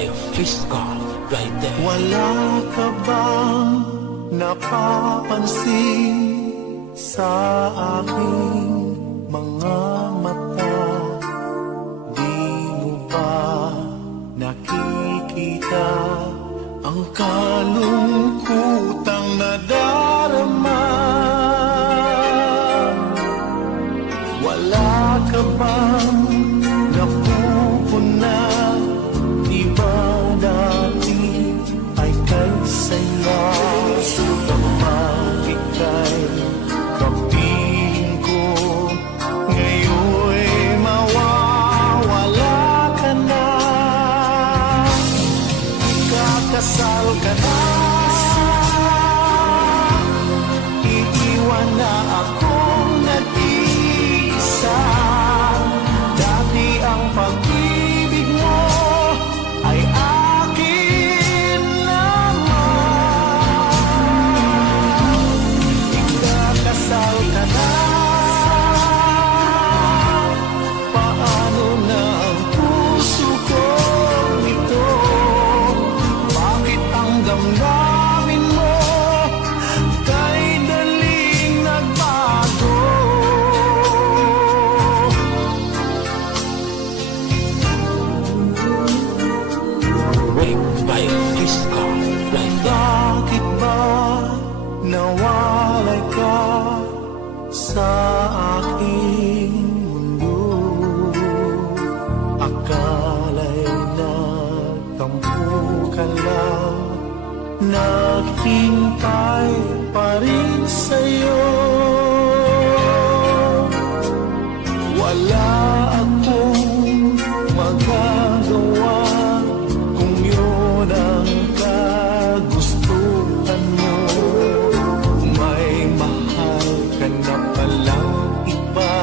by a fish call right there. Wala ka bang napapansin sa aking mga mata? Di mo ba nakikita ang kalungkutang nadarama? Wala ka bang napupuna? Di ba dati ay kay saya? Kapag ika'y kapiling ko, ngayon'y mawawala ka na. Ikakasal ka na, iiwan na akong nag-iisa. Dati ang pag-ibig mo ay akin naman. Ikakasal ka na, paano na ang puso ko nito? Bakit ang damdamin mo kay daling nagbago? Raped by a fish call right there. Bakit ba nawalay ka sa aking mundo? Akala'y nagtampo ka lang, naghintay pa rin sa'yo. Wala akong magagawa kung yun ang kagustuhan mo. May mahal ka na palang iba,